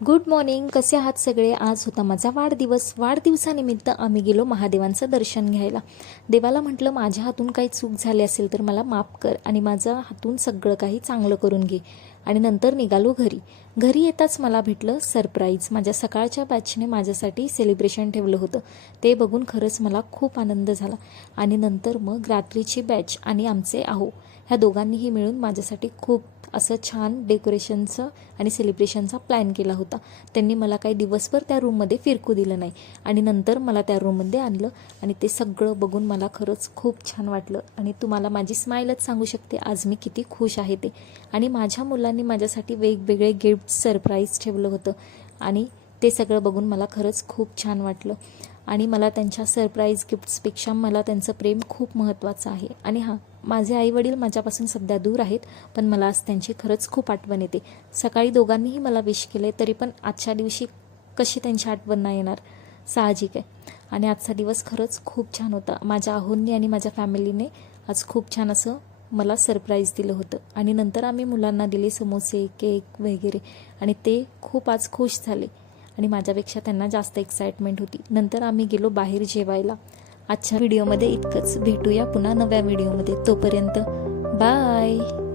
Good morning. कसे आहात सगळे? आज होता माझा वाढदिवस. वाढदिवसानिमित्त आम्ही गेलो महादेवांचं दर्शन घ्यायला. देवाला म्हटलं, माझ्या हातून काही चूक झाली असेल तर मला माफ कर आणि माझ्या हातून सगळं काही चांगलं करून घे. आणि नंतर निघालो घरी. घरी येताच मला भेटलं सरप्राईज. माझ्या सकाळच्या बॅचने माझ्यासाठी सेलिब्रेशन ठेवलं होतं. ते बघून खरंच मला खूप आनंद झाला. आणि नंतर मग रात्रीची बॅच आणि आमचे आहो ह्या दोघांनीही मिळून माझ्यासाठी खूप असं छान डेकोरेशनचं आणि सेलिब्रेशनचा प्लॅन केला होता. त्यांनी मला काही दिवसभर त्या रूममध्ये फिरकू दिलं नाही आणि नंतर मला त्या रूममध्ये आणलं आणि ते सगळं बघून मला खरंच खूप छान वाटलं. आणि तुम्हाला माझी स्माईलच सांगू शकते आज मी किती खुश आहे ते. आणि माझ्या मुलांनी माझ्यासाठी वेगवेगळे गिफ्ट सरप्राईज ठेवलं होतं आणि ते सगळं बघून मला खरंच खूप छान वाटलं. आणि मला त्यांच्या सरप्राईज गिफ्ट्सपेक्षा मला त्यांचं प्रेम खूप महत्त्वाचं आहे. आणि हां, माझे आईवडील माझ्यापासून सध्या दूर आहेत, पण मला आज त्यांची खरंच खूप आठवण येते. सकाळी दोघांनीही मला विश केले, तरी पण आजच्या दिवशी कशी त्यांची आठवण नाही येणार, साहजिक आहे. आणि आजचा दिवस खरंच खूप छान होता. माझ्या आहोंनी आणि माझ्या फॅमिलीने आज खूप छान असं मला सरप्राईज दिलं होतं. आणि नंतर आम्ही मुलांना दिले समोसे, केक वगैरे आणि ते खूप आज खुश झाले आणि माझ्यापेक्षा त्यांना जास्त एक्साइटमेंट होती. नंतर आम्ही गेलो बाहेर जेवायला. आजच्या व्हिडिओमध्ये इतकंच. भेटूया पुन्हा नव्या व्हिडिओमध्ये. तोपर्यंत बाय.